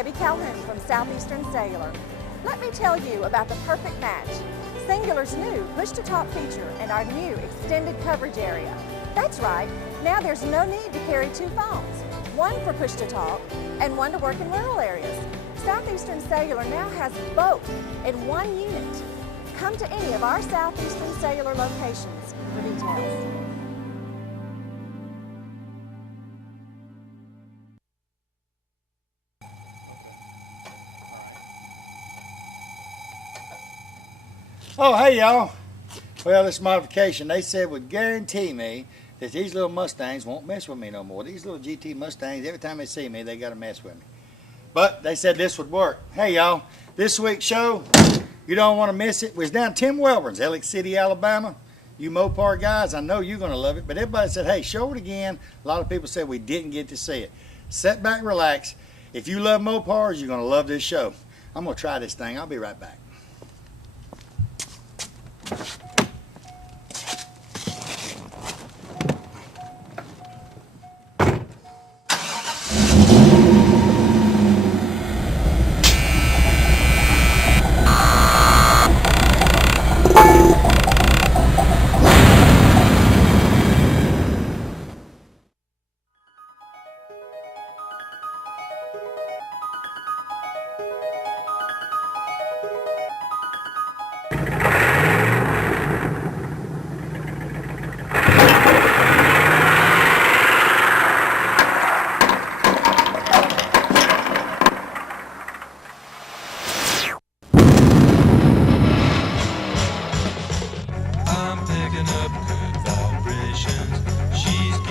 Debbie Calhoun from Southeastern Cellular. Let me tell you about the perfect match. Singular's new push-to-talk feature and our new extended coverage area. That's right, now there's no need to carry two phones, one for push-to-talk and one to work in rural areas. Southeastern Cellular now has both in one unit. Come to any of our Southeastern Cellular locations for details. Oh, hey, y'all. Well, this modification, they said would guarantee me that these little Mustangs won't mess with me no more. These little GT Mustangs, every time they see me, they got to mess with me. But they said this would work. Hey, y'all, this week's show, you don't want to miss it. It was down Tim Welburn's, Elliott City, Alabama. You Mopar guys, I know you're going to love it. But everybody said, hey, show it again. A lot of people said we didn't get to see it. Sit back, relax. If you love Mopars, you're going to love this show. I'm going to try this thing. I'll be right back.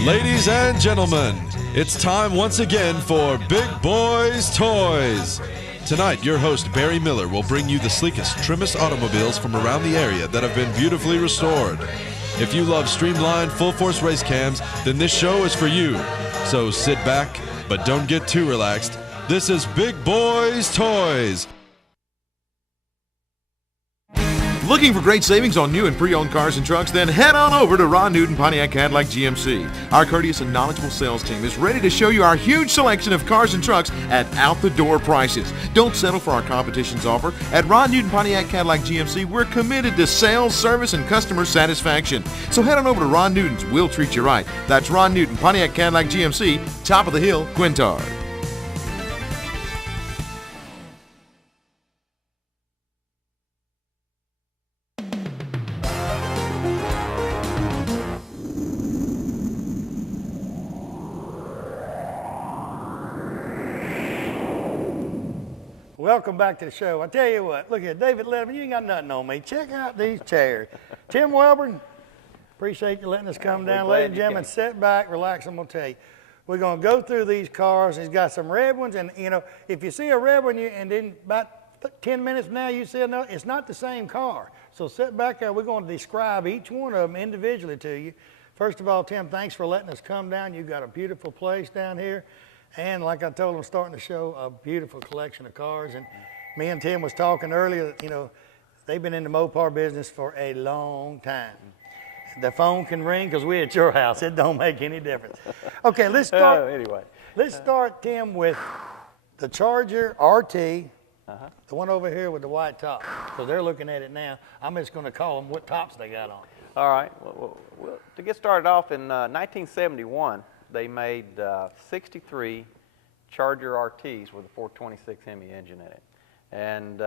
Ladies and gentlemen, it's time once again for Big Boyz Toys. Tonight, your host Barry Miller will bring you the sleekest, trimmest automobiles from around the area that have been beautifully restored. If you love streamlined, full-force race cams, then this show is for you. So sit back, but don't get too relaxed. This is Big Boyz Toys. Looking for great savings on new and pre-owned cars and trucks? Then head on over to Ron Newton Pontiac Cadillac GMC. Our courteous and knowledgeable sales team is ready to show you our huge selection of cars and trucks at out-the-door prices. Don't settle for our competition's offer. At Ron Newton Pontiac Cadillac GMC, we're committed to sales, service, and customer satisfaction. So head on over to Ron Newton's. We'll treat you right. That's Ron Newton Pontiac Cadillac GMC, top of the hill, Quintard. Welcome back to the show. I tell you what, look at David Letterman, you ain't got nothing on me. Check out these chairs. Tim Welburn, appreciate you letting us come down. Ladies and gentlemen, sit back, relax. I'm going to tell you. We're going to go through these cars. He's got some red ones, and you know, if you see a red one and then about 10 minutes from now you see another, it's not the same car. So sit back there. We're going to describe each one of them individually to you. First of all, Tim, thanks for letting us come down. You've got a beautiful place down here. And like I told them starting the show, a beautiful collection of cars. And me and Tim was talking earlier, you know, they've been in the Mopar business for a long time. The phone can ring because we're at your house. It don't make any difference. Okay, let's start. Anyway. Let's start, Tim, with the Charger RT, the one over here with the white top. So they're looking at it now. I'm just going to call them what tops they got on. All right. Well, to get started off, in 1971, they made 63 Charger RTs with a 426 Hemi engine in it. And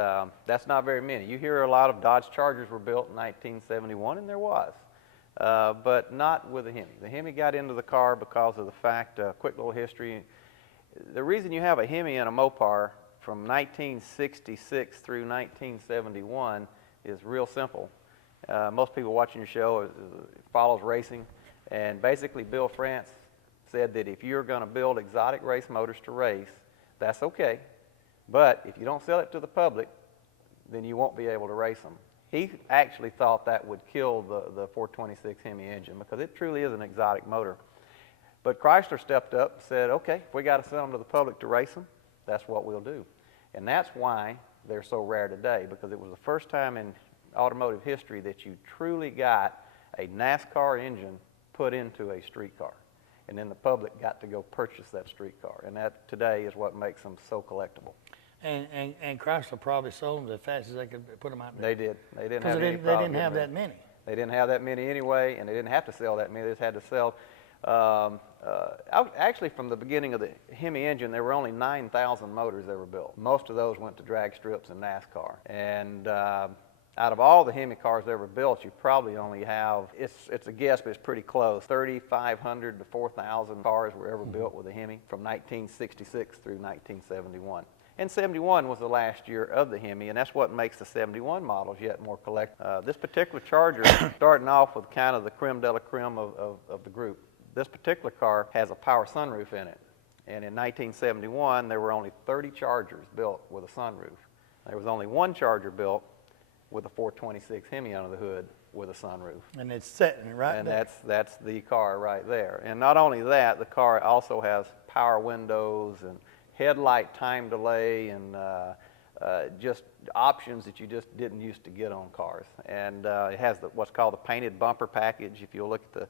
that's not very many. You hear a lot of Dodge Chargers were built in 1971, and there was. But not with the Hemi. The Hemi got into the car because of the fact, quick little history. The reason you have a Hemi in a Mopar from 1966 through 1971 is real simple. Most people watching your show follows racing, and basically Bill France said that if you're going to build exotic race motors to race, that's okay, but if you don't sell it to the public, then you won't be able to race them. He actually thought that would kill the 426 Hemi engine because it truly is an exotic motor. But Chrysler stepped up and said, okay, if we got to sell them to the public to race them, that's what we'll do. And that's why they're so rare today, because it was the first time in automotive history that you truly got a NASCAR engine put into a street car. and then the public got to go purchase that street car. And that today is what makes them so collectible. And Chrysler probably sold them as fast as they could put them out there. They did. They didn't have Because any they problem didn't have getting that many. They didn't have that many anyway, and they didn't have to sell that many. They just had to sell. Actually, from the beginning of the Hemi engine, there were only 9,000 motors that were built. Most of those went to drag strips and NASCAR. And out of all the Hemi cars ever built, you probably only have, it's a guess, but it's pretty close, 3,500 to 4,000 cars were ever built with a Hemi from 1966 through 1971. And 71 was the last year of the Hemi, and that's what makes the 71 models yet more collectible. This particular Charger, starting off with kind of the creme de la creme of the group, this particular car has a power sunroof in it. And in 1971, there were only 30 Chargers built with a sunroof. There was only one Charger built with a 426 Hemi under the hood with a sunroof. And it's sitting right and there. And that's the car right there. And not only that, the car also has power windows and headlight time delay and just options that you just didn't used to get on cars. And it has what's called the painted bumper package. If you look at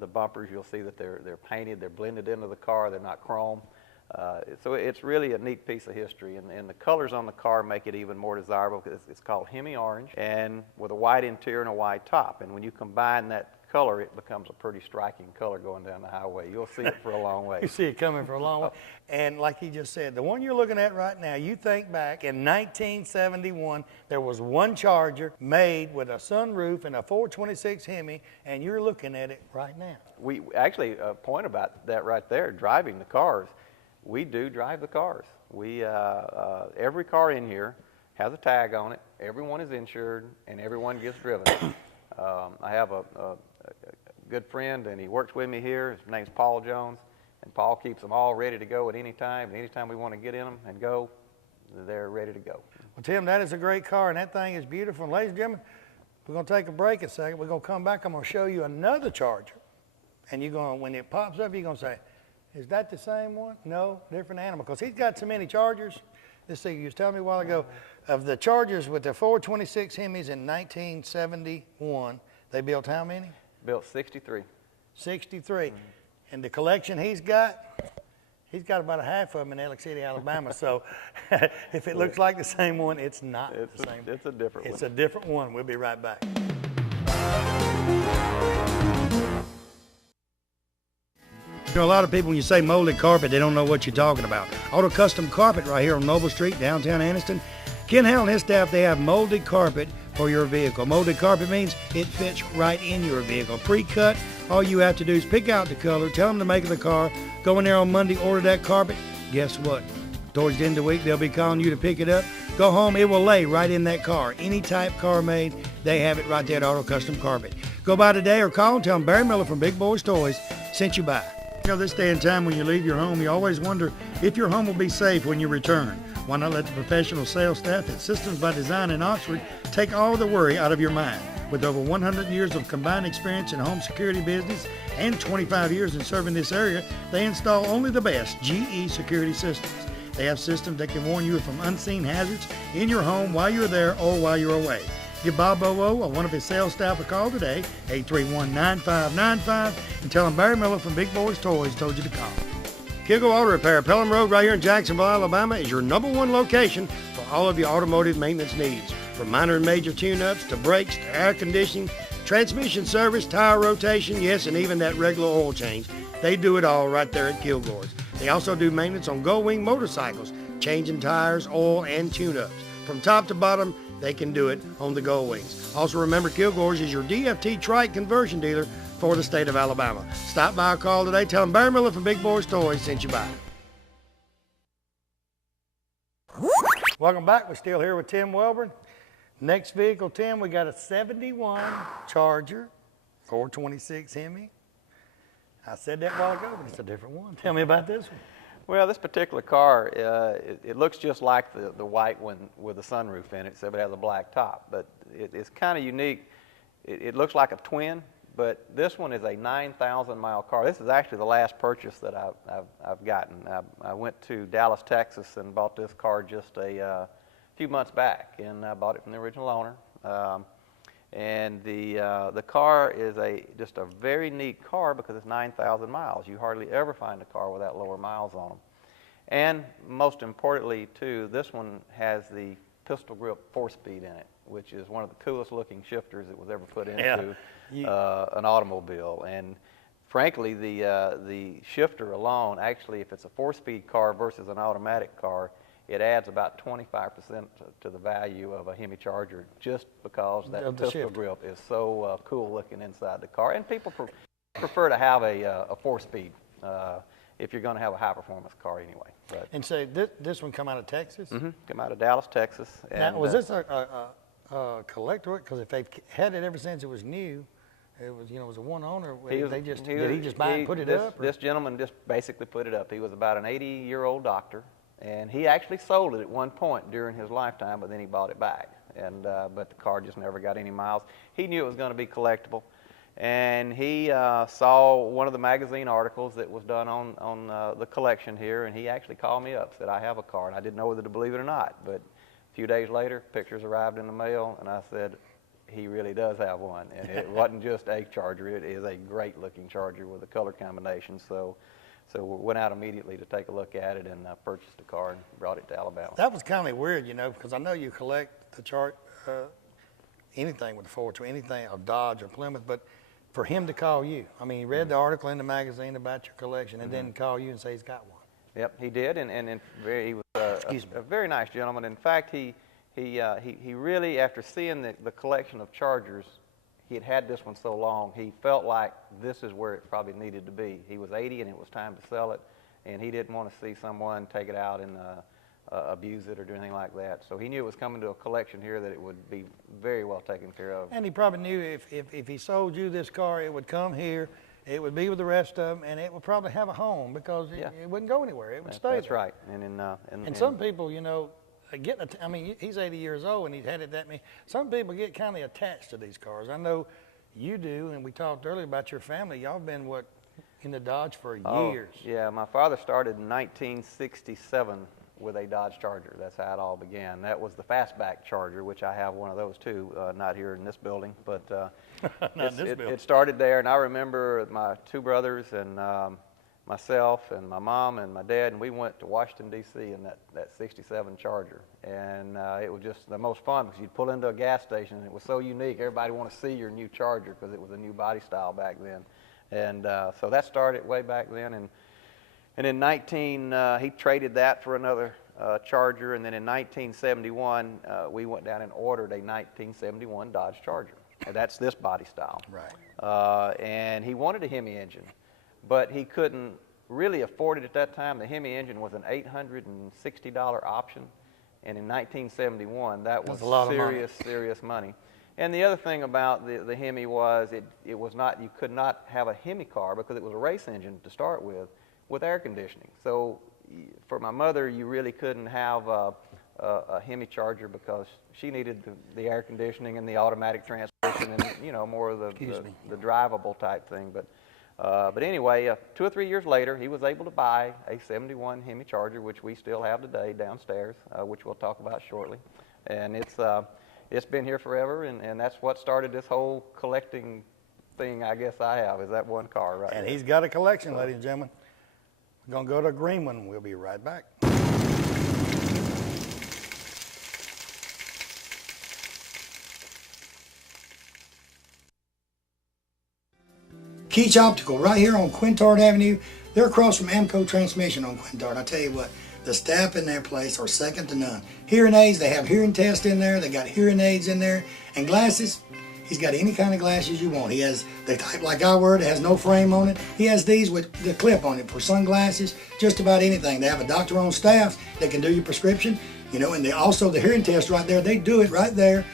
the bumpers, you'll see that they're painted, they're blended into the car, they're not chrome. So it's really a neat piece of history, and the colors on the car make it even more desirable because it's called Hemi Orange, and with a white interior and a white top. And when you combine that color, it becomes a pretty striking color going down the highway. You'll see it for a long way. You see it coming for a long way. And like he just said, the one you're looking at right now, you think back in 1971, there was one Charger made with a sunroof and a 426 Hemi, and you're looking at it right now. We actually, a point about that right there, driving the cars. We do drive the cars. Every car in here has a tag on it. Everyone is insured, and everyone gets driven. I have a good friend, and he works with me here. His name's Paul Jones, and Paul keeps them all ready to go at any time. And anytime we want to get in them and go, they're ready to go. Well, Tim, that is a great car, and that thing is beautiful. And ladies and gentlemen, we're going to take a break a second. We're going to come back. I'm going to show you another Charger. And you're going, when it pops up, you're going to say, is that the same one? No, different animal. Because he's got so many Chargers. Let's see, you was telling me a while ago, of the Chargers with the 426 Hemis in 1971, they built how many? Built 63. 63. Mm-hmm. And the collection he's got about a half of them in Alex City, Alabama. So if it looks like the same one, it's not the same. It's a different one. It's a different one. We'll be right back. You know, a lot of people, when you say molded carpet, they don't know what you're talking about. Auto Custom Carpet right here on Noble Street, downtown Anniston. Ken Howell and his staff, they have molded carpet for your vehicle. Molded carpet means it fits right in your vehicle. Pre-cut, all you have to do is pick out the color, tell them to make the car, go in there on Monday, order that carpet. Guess what? Towards the end of the week, they'll be calling you to pick it up. Go home, it will lay right in that car. Any type car made, they have it right there at Auto Custom Carpet. Go by today or call and tell them Barry Miller from Big Boyz Toys sent you by. You know, this day and time when you leave your home, you always wonder if your home will be safe when you return. Why not let the professional sales staff at Systems by Design in Oxford take all the worry out of your mind? With over 100 years of combined experience in home security business and 25 years in serving this area, they install only the best GE security systems. They have systems that can warn you from unseen hazards in your home while you're there or while you're away. Give Bob Bowo or one of his sales staff a call today, 831-9595, and tell him Barry Miller from Big Boyz Toys told you to call. Kilgo Auto Repair, Pelham Road right here in Jacksonville, Alabama is your #1 location for all of your automotive maintenance needs. From minor and major tune-ups to brakes to air conditioning, transmission service, tire rotation, yes, and even that regular oil change. They do it all right there at Kilgore's. They also do maintenance on Gold Wing motorcycles, changing tires, oil, and tune-ups. From top to bottom, they can do it on the Gold Wings. Also remember, Kilgore's is your DFT trike conversion dealer for the state of Alabama. Stop by or call today. Tell them Barry Miller from Big Boyz Toys sent you by. Welcome back. We're still here with Tim Welborn. Next vehicle, Tim, we got a 71 Charger, 426 Hemi. I said that a while ago, but it's a different one. Tell me about this one. Well, this particular car, it looks just like the white one with the sunroof in it, except it has a black top. But it's kind of unique. It looks like a twin, but this one is a 9,000-mile car. This is actually the last purchase that I've gotten. I went to Dallas, Texas, and bought this car just a few months back, and I bought it from the original owner. And the car is just a very neat car because it's 9,000 miles. You hardly ever find a car with that lower miles on them. And most importantly, too, this one has the pistol grip 4-speed in it, which is one of the coolest looking shifters that was ever put into an automobile. And frankly, the shifter alone, actually, if it's a 4-speed car versus an automatic car, it adds about 25% to the value of a Hemi Charger just because that pistol grip is so cool looking inside the car. And people prefer to have a 4-speed if you're going to have a high-performance car anyway. But, and so this one come out of Texas? Mm-hmm. Come out of Dallas, Texas. Now, and, was this a collector? Because if they've had it ever since it was new, it was, it was a one owner. Did he just buy it and put it up? This gentleman just basically put it up. He was about an 80-year-old doctor, and he actually sold it at one point during his lifetime, but then he bought it back. And but the car just never got any miles. He knew it was going to be collectible, and he saw one of the magazine articles that was done on the collection here, and he actually called me up, said, I have a car, and I didn't know whether to believe it or not. But a few days later, pictures arrived in the mail, and I said, he really does have one. And it wasn't just a Charger, it is a great looking Charger with a color combination. So we went out immediately to take a look at it and purchased the car and brought it to Alabama. That was kind of weird, because I know you collect the anything with the 420, anything, a Dodge or Plymouth, but for him to call you, I mean, he read the article in the magazine about your collection and then call you and say he's got one. Yep, he did, and he was a very nice gentleman. In fact, he really, after seeing the collection of Chargers, he had this one so long, he felt like this is where it probably needed to be. He was 80 and it was time to sell it, and he didn't want to see someone take it out and abuse it or do anything like that. So he knew it was coming to a collection here that it would be very well taken care of. And he probably knew if he sold you this car, it would come here, it would be with the rest of them, and it would probably have a home because it wouldn't go anywhere. It would stay That's there. right. And some people, I mean, he's 80 years old and he's had it that many. Some people get kind of attached to these cars. I know you do, and we talked earlier about your family. Y'all been, in the Dodge for years. Yeah, my father started in 1967 with a Dodge Charger. That's how it all began. That was the fastback Charger, which I have one of those too, not here in this building, but it started there. And I remember my two brothers and myself and my mom and my dad, and we went to Washington, D.C. in that 67 Charger. And it was just the most fun because you'd pull into a gas station, and it was so unique. Everybody wanted to see your new Charger because it was a new body style back then. And so that started way back then. And in he traded that for another Charger. And then in 1971, we went down and ordered a 1971 Dodge Charger. And that's this body style. Right. And he wanted a Hemi engine, but he couldn't really afford it at that time. The Hemi engine was an $860 option. And in 1971, that was serious money. And the other thing about the Hemi was it was not, you could not have a Hemi car because it was a race engine to start with air conditioning. So for my mother, you really couldn't have a Hemi Charger because she needed the air conditioning and the automatic transmission and more of the drivable type thing. But anyway, 2 or 3 years later, he was able to buy a 71 Hemi Charger, which we still have today downstairs, which we'll talk about shortly. And it's been here forever, and that's what started this whole collecting thing I guess I have, is that one car right And there. he's got a collection, ladies and gentlemen. We're going to go to a green one. We'll be right back. Keach Optical, right here on Quintard Avenue. They're across from Amco Transmission on Quintard. I tell you what, the staff in their place are second to none. Hearing aids, they have hearing tests in there. They got hearing aids in there. And glasses, he's got any kind of glasses you want. He has the type like I wear, it has no frame on it. He has these with the clip on it for sunglasses, just about anything. They have a doctor on staff that can do your prescription, and they also, the hearing test right there, they do it right there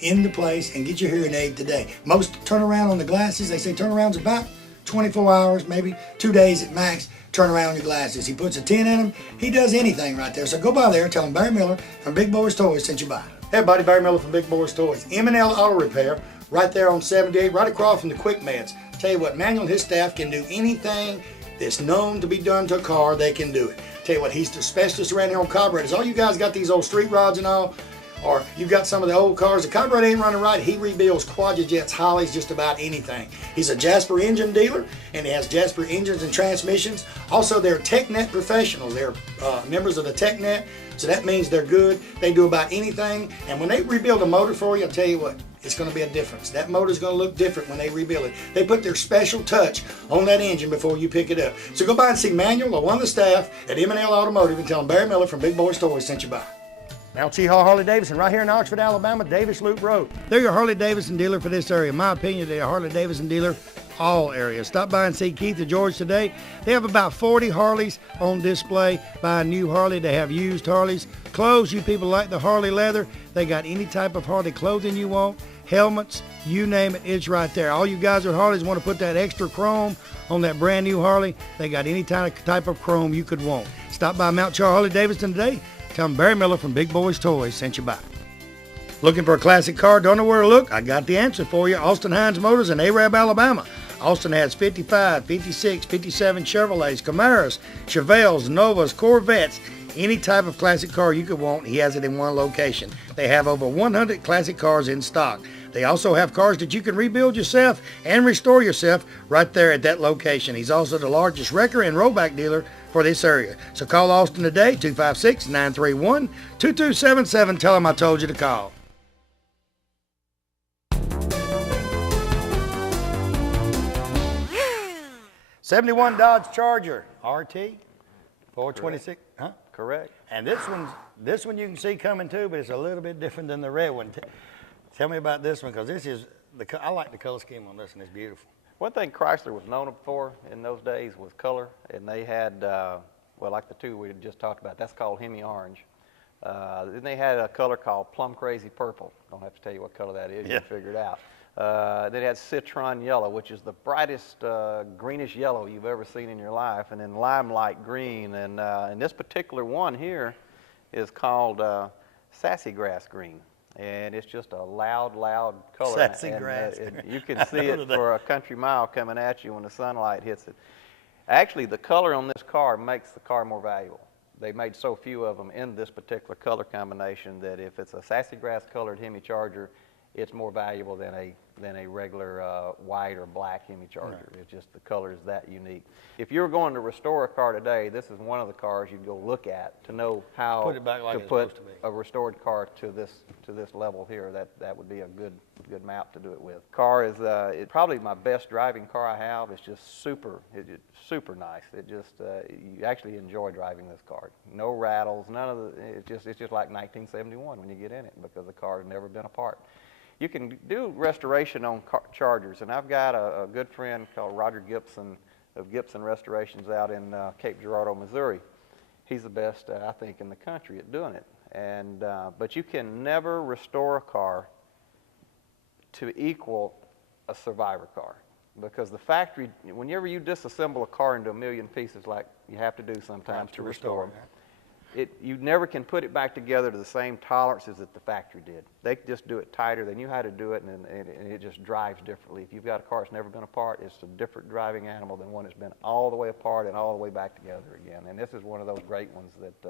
in the place and get your hearing aid today. Most turnaround on the glasses, they say turnaround's about 24 hours, maybe 2 days at max. Turn around your glasses. He puts a tin in them. He does anything right there. So go by there and tell him Barry Miller from Big Boyz Toyz sent you by. Hey everybody, Barry Miller from Big Boyz Toyz. M&L Auto Repair, right there on 78, right across from the Quick Meds. Tell you what, Manuel and his staff can do anything that's known to be done to a car, they can do it. Tell you what, he's the specialist around here on carburetors. All you guys got these old street rods and all. Or you've got some of the old cars. The carburetor ain't running right, he rebuilds Quadrajets, Holleys, just about anything. He's a Jasper engine dealer, and he has Jasper engines and transmissions. Also, they're TechNet professionals. They're members of the TechNet, so that means they're good. They do about anything, and when they rebuild a motor for you, I'll tell you what, it's going to be a difference. That motor's going to look different when they rebuild it. They put their special touch on that engine before you pick it up. So go by and see Manuel or one of the staff at M&L Automotive and tell them Barry Miller from Big Boyz Toyz sent you by. Now, Cheehaw Harley-Davidson, right here in Oxford, Alabama, Davis Loop Road. They're your Harley-Davidson dealer for this area. In my opinion, they're a Harley-Davidson dealer all areas. Stop by and see Keith or George today. They have about 40 Harleys on display. Buy a new Harley. They have used Harleys. Clothes, you people like the Harley leather. They got any type of Harley clothing you want. Helmets, you name it, it's right there. All you guys with Harleys want to put that extra chrome on that brand new Harley. They got any type of chrome you could want. Stop by Mount Char Harley-Davidson today. Tell them Barry Miller from Big Boyz Toyz sent you by. Looking for a classic car? Don't know where to look? I got the answer for you. Austin Hines Motors in Arab, Alabama. Austin has 55, 56, 57 Chevrolets, Camaros, Chevelles, Novas, Corvettes. Any type of classic car you could want, he has it in one location. They have over 100 classic cars in stock. They also have cars that you can rebuild yourself and restore yourself right there at that location. He's also the largest wrecker and rollback dealer for this area. So call Austin today, 256-931-2277. Tell him I told you to call. '71 Dodge Charger RT, 426, huh? Correct. And this one you can see coming too, but it's a little bit different than the red one. Tell me about this one, because this is I like the color scheme on this one. It's beautiful. One thing Chrysler was known for in those days was color, and they had, well, like the two we just talked about, that's called Hemi Orange. Then they had a color called Plum Crazy Purple. Don't have to tell you what color that is, you can figure it out. Then it had Citron Yellow, which is the brightest greenish yellow you've ever seen in your life, and then Limelight Green, and this particular one here is called Sassy Grass Green. And it's just a loud color. Sassy grass. You can see it for a country mile coming at you when the sunlight hits it. Actually, the color on this car makes the car more valuable. They made so few of them in this particular color combination that if it's a sassy grass colored Hemi Charger, it's more valuable than a regular white or black Hemi Charger. Right. It's just the color is that unique. If you were going to restore a car today, this is one of the cars you'd go look at to know how put it back like to put a restored car to this level here. That would be a good map to do it with. Car is it's probably my best driving car I have. It's just super nice. It just you actually enjoy driving this car. No rattles, none of the. It's just like 1971 when you get in it, because the car has never been apart. You can do restoration on Chargers, and I've got a good friend called Roger Gibson of Gibson Restorations out in Cape Girardeau, Missouri. He's the best, I think, in the country at doing it. And but you can never restore a car to equal a survivor car, because the factory, whenever you disassemble a car into a million pieces, like you have to do sometimes to restore them, you never can put it back together to the same tolerances that the factory did. They just do it tighter. They knew how to do it, and it just drives differently. If you've got a car that's never been apart, it's a different driving animal than one that's been all the way apart and all the way back together again. And this is one of those great ones that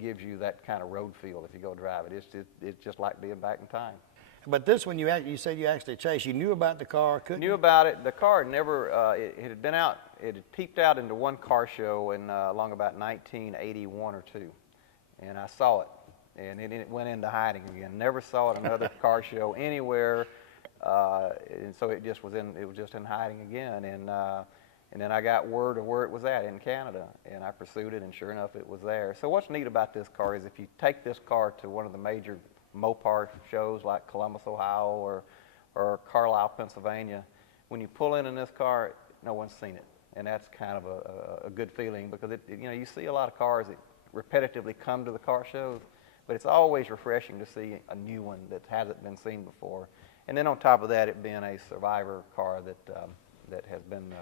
gives you that kind of road feel if you go drive it. It's just like being back in time. But this one, you said you actually chased. You knew about the car, couldn't you? Knew about it. The car never, it had been out, it had peeped out into one car show in along about 1981 or 2. And I saw it, and it went into hiding again. Never saw it another car show anywhere, and so it was just in hiding again. And then I got word of where it was at in Canada, and I pursued it, and sure enough, it was there. So what's neat about this car is if you take this car to one of the major Mopar shows like Columbus, Ohio, or Carlisle, Pennsylvania, when you pull in this car, no one's seen it, and that's kind of a good feeling, because you see a lot of cars that repetitively come to the car shows, but it's always refreshing to see a new one that hasn't been seen before. And then on top of that, it being a survivor car that has been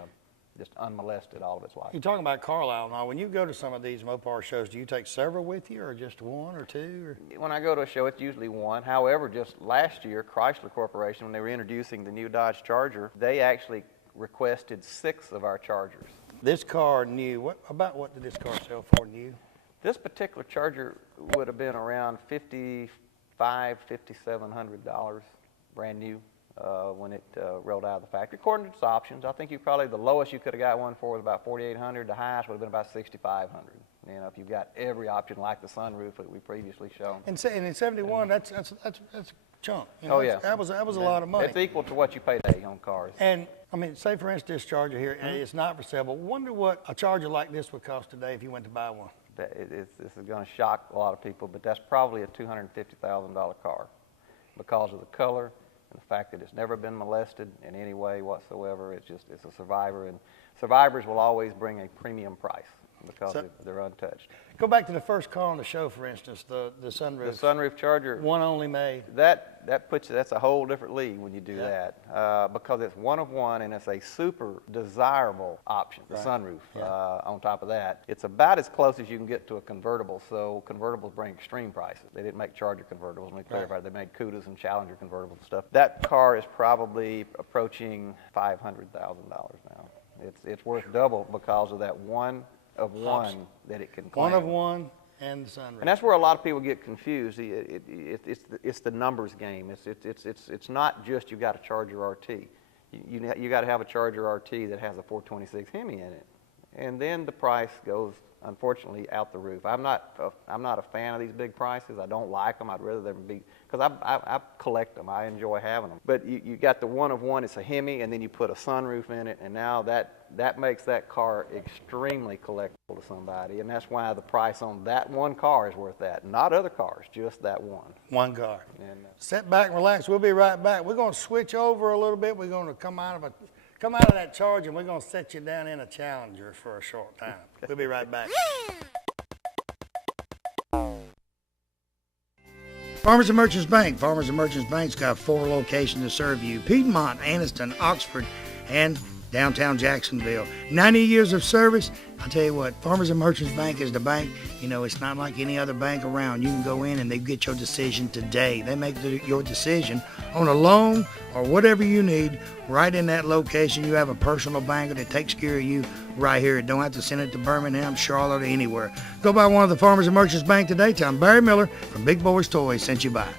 just unmolested all of its life. You're talking about Carlisle now. When you go to some of these Mopar shows, do you take several with you, or just one or two? Or? When I go to a show, it's usually one. However, just last year, Chrysler Corporation, when they were introducing the new Dodge Charger, they actually requested 6 of our Chargers. This car new, what did this car sell for new? This particular Charger would have been around $5,700 brand new when it rolled out of the factory. According to its options, I think the lowest you could have got one for was about $4,800. The highest would have been about $6,500. You know, if you've got every option like the sunroof that we previously shown. And in '71, that's a chunk. You know, Oh yeah, that was a lot of money. It's equal to what you pay today on cars. And I mean, say for instance, this Charger here, and it's not for sale. But wonder what a Charger like this would cost today if you went to buy one. This is going to shock a lot of people, but that's probably a $250,000 car because of the color and the fact that it's never been molested in any way whatsoever. It's a survivor, and survivors will always bring a premium price because they're untouched. Go back to the first car on the show, for instance, the sunroof. The sunroof Charger. One only made. That's a whole different league when you do that because it's one of one and it's a super desirable option, the sunroof. On top of that, it's about as close as you can get to a convertible, so convertibles bring extreme prices. They didn't make Charger convertibles, let me clarify. They made Cudas and Challenger convertibles and stuff. That car is probably approaching $500,000 now. It's worth double because of that one of one that it can claim. One of one and the sunroof. And that's where a lot of people get confused. It's the numbers game. It's not just you got a Charger RT. You got to have a Charger RT that has a 426 Hemi in it, and then the price goes unfortunately out the roof. I'm not a fan of these big prices. I don't like them. I'd rather them be, because I collect them. I enjoy having them. But you got the one of one. It's a Hemi, and then you put a sunroof in it, and now that makes that car extremely collectible to somebody, and that's why the price on that one car is worth that. Not other cars, just that one. One car. And, Sit back and relax. We'll be right back. We're going to switch over a little bit. We're going to come out of that Charger, and we're going to set you down in a Challenger for a short time. We'll be right back. Farmers and Merchants Bank. Farmers and Merchants Bank's got 4 locations to serve you: Piedmont, Anniston, Oxford, and downtown Jacksonville. 90 years of service. I'll tell you what, Farmers and Merchants Bank is the bank. You know, it's not like any other bank around. You can go in and they get your decision today. They make your decision on a loan or whatever you need right in that location. You have a personal banker that takes care of you right here. You don't have to send it to Birmingham, Charlotte, or anywhere. Go by one of the Farmers and Merchants Bank today. Tell them Barry Miller from Big Boyz Toys sent you by.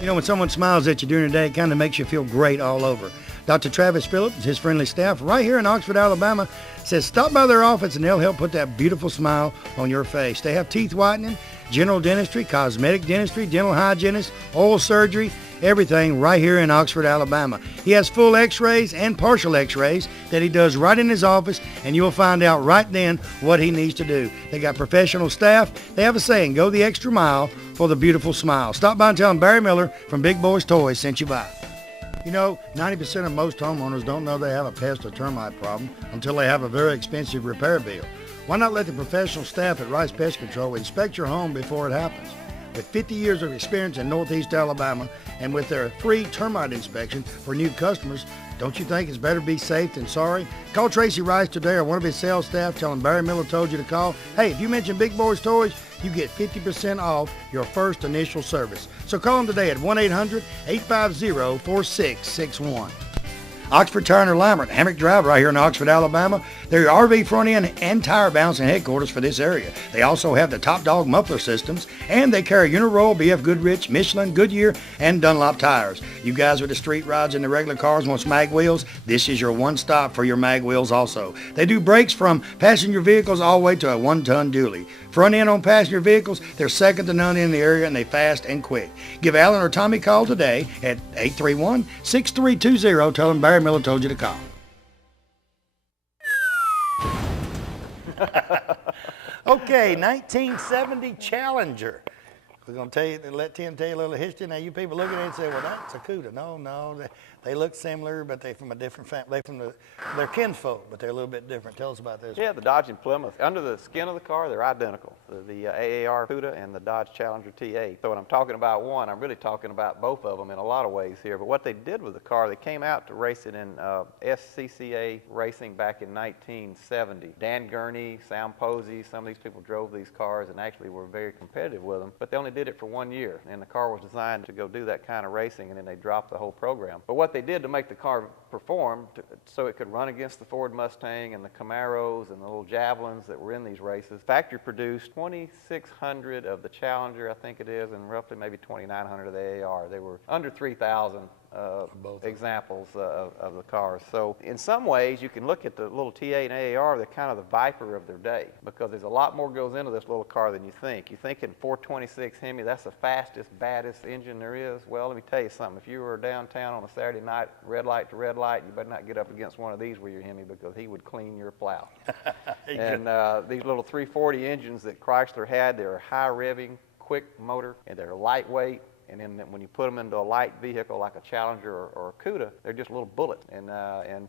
You know, when someone smiles at you during the day, it kind of makes you feel great all over. Dr. Travis Phillips and his friendly staff right here in Oxford, Alabama says stop by their office and they'll help put that beautiful smile on your face. They have teeth whitening, general dentistry, cosmetic dentistry, dental hygienist, oral surgery, everything right here in Oxford, Alabama. He has full x-rays and partial x-rays that he does right in his office, and you'll find out right then what he needs to do. They got professional staff. They have a saying, go the extra mile for the beautiful smile. Stop by and tell them Barry Miller from Big Boyz Toys sent you by. You know, 90% of most homeowners don't know they have a pest or termite problem until they have a very expensive repair bill. Why not let the professional staff at Rice Pest Control inspect your home before it happens? With 50 years of experience in Northeast Alabama and with their free termite inspection for new customers, don't you think it's better to be safe than sorry? Call Tracy Rice today or one of his sales staff. Tell him Barry Miller told you to call. Hey, if you mention Big Boyz Toys, you get 50% off your first initial service. So call them today at 1-800-850-4661. Oxford Tire and Alignment, Hammock Drive right here in Oxford, Alabama. They're your RV front end and tire balancing headquarters for this area. They also have the Top Dog muffler systems, and they carry Uniroyal, BF Goodrich, Michelin, Goodyear, and Dunlop tires. You guys with the street rods and the regular cars want mag wheels? This is your one stop for your mag wheels also. They do brakes from passenger vehicles all the way to a 1-ton dually. Front end on passenger vehicles, they're second to none in the area, and they fast and quick. Give Alan or Tommy a call today at 831-6320. Tell them Barry Miller told you to call. Okay, 1970 Challenger. We're going to let Tim tell you a little history. Now, you people look at it and say, well, that's a Cuda. No, they look similar, but they're from a different family. They're kinfolk, but they're a little bit different. Tell us about this. Yeah, the Dodge and Plymouth. Under the skin of the car, they're identical. The AAR Cuda and the Dodge Challenger TA. So when I'm talking about one, I'm really talking about both of them in a lot of ways here. But what they did with the car, they came out to race it in SCCA racing back in 1970. Dan Gurney, Sam Posey, some of these people drove these cars and actually were very competitive with them. But they only did it for 1 year, and the car was designed to go do that kind of racing, and then they dropped the whole program. But what they did to make the car perform, so it could run against the Ford Mustang and the Camaros and the little Javelins that were in these races, factory produced 2,600 of the Challenger, I think it is, and roughly maybe 2,900 of the AR. They were under 3,000 examples of the cars. So in some ways, you can look at the little T8 and AAR, they're kind of the Viper of their day, because there's a lot more goes into this little car than you think. You think in 426 Hemi, that's the fastest, baddest engine there is. Well, let me tell you something. If you were downtown on a Saturday night, red light to red light, you better not get up against one of these with your Hemi, because he would clean your plow. And these little 340 engines that Chrysler had, they're high revving, quick motor, and they're lightweight. And then when you put them into a light vehicle like a Challenger or a Cuda, they're just little bullets.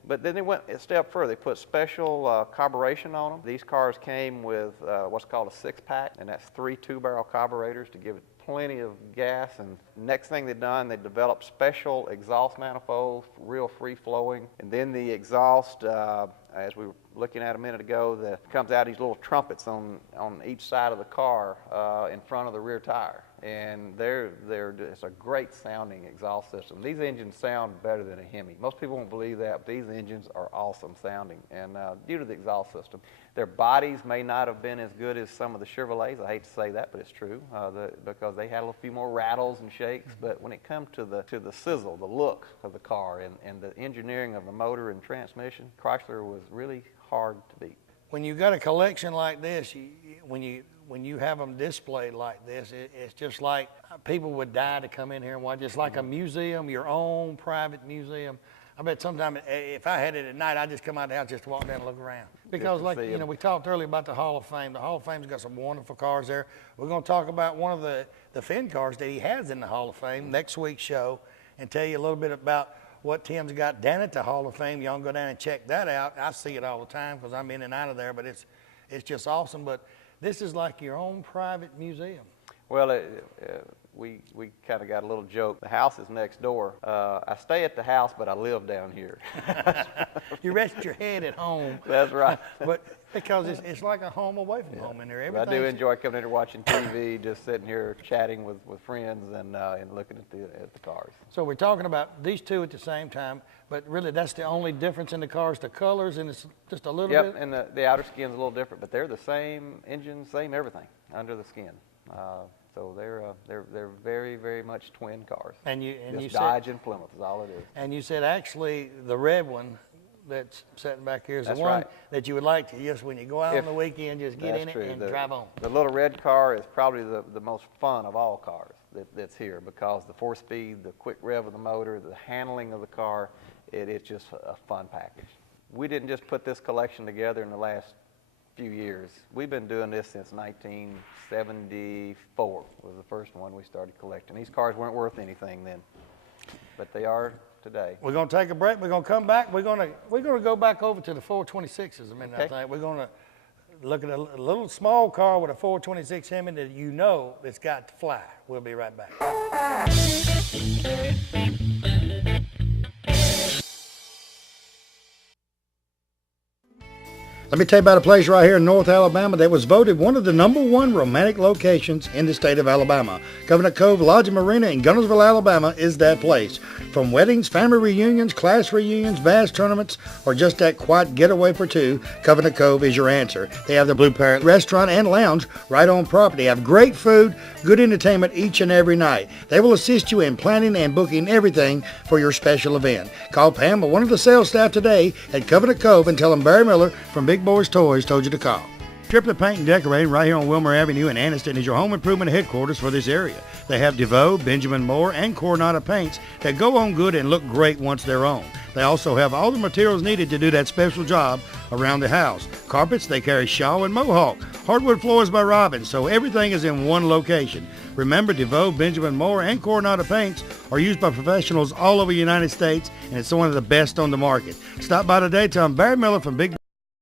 But then they went a step further. They put special carburation on them. These cars came with what's called a 6-pack, and that's 3 2-barrel carburetors to give it plenty of gas. And next thing they've done, they developed special exhaust manifolds, real free-flowing. And then the exhaust, as we were looking at a minute ago, that comes out these little trumpets on each side of the car in front of the rear tire. And it's a great sounding exhaust system. These engines sound better than a Hemi. Most people won't believe that, but these engines are awesome sounding, and due to the exhaust system. Their bodies may not have been as good as some of the Chevrolets. I hate to say that, but it's true, because they had a few more rattles and shakes. But when it comes to the sizzle, the look of the car, and the engineering of the motor and transmission, Chrysler was really hard to beat. When you got a collection like this, when you have them displayed like this, it's just like people would die to come in here and watch. It's like a museum, your own private museum. I bet sometime if I had it at night, I'd just come out of the house just to walk down and look around. Because like, you know, we talked earlier about the Hall of Fame. The Hall of Fame's got some wonderful cars there. We're going to talk about one of the Finn cars that he has in the Hall of Fame next week's show, and tell you a little bit about what Tim's got down at the Hall of Fame. Y'all can go down and check that out. I see it all the time because I'm in and out of there, but it's just awesome. But this is like your own private museum. Well, we kind of got a little joke. The house is next door. I stay at the house, but I live down here. You rest your head at home. That's right. But because it's like a home away from home in there. I do enjoy coming in here watching TV, just sitting here chatting with friends and looking at the cars. So we're talking about these two at the same time, but really that's the only difference in the cars, the colors, and it's just a little bit. Yep, and the outer skin's a little different, but they're the same engine, same everything under the skin. So they're very, very much twin cars. And you Dodge and Plymouth is all it is. And you said actually the red one that's sitting back here is the one that you would like to just when you go out on the weekend, just get in it and drive on. The little red car is probably the most fun of all cars that's here, because the 4-speed, the quick rev of the motor, the handling of the car, it's just a fun package. We didn't just put this collection together in the last few years. We've been doing this since 1974 was the first one we started collecting. These cars weren't worth anything then, but they are today. We're going to take a break. We're going to come back. We're going to go back over to the 426s a minute. Okay. I think we're going to look at a little small car with a 426 Hemi that you know it's got to fly. We'll be right back. Let me tell you about a place right here in North Alabama that was voted one of the #1 romantic locations in the state of Alabama. Covenant Cove Lodge and Marina in Gunnersville, Alabama is that place. From weddings, family reunions, class reunions, bass tournaments, or just that quiet getaway for two, Covenant Cove is your answer. They have the Blue Parrot restaurant and lounge right on property. They have great food, good entertainment each and every night. They will assist you in planning and booking everything for your special event. Call Pam or one of the sales staff today at Covenant Cove and tell them Barry Miller from Big Boyz Toyz told you to call. Triplet Paint and Decorating right here on Wilmer Avenue in Anniston is your home improvement headquarters for this area. They have DeVoe, Benjamin Moore, and Coronado paints that go on good and look great once they're on. They also have all the materials needed to do that special job around the house. Carpets, they carry Shaw and Mohawk. Hardwood floors by Robbins, so everything is in one location. Remember, DeVoe, Benjamin Moore, and Coronado paints are used by professionals all over the United States, and it's one of the best on the market. Stop by today, tell them Barry Miller from Big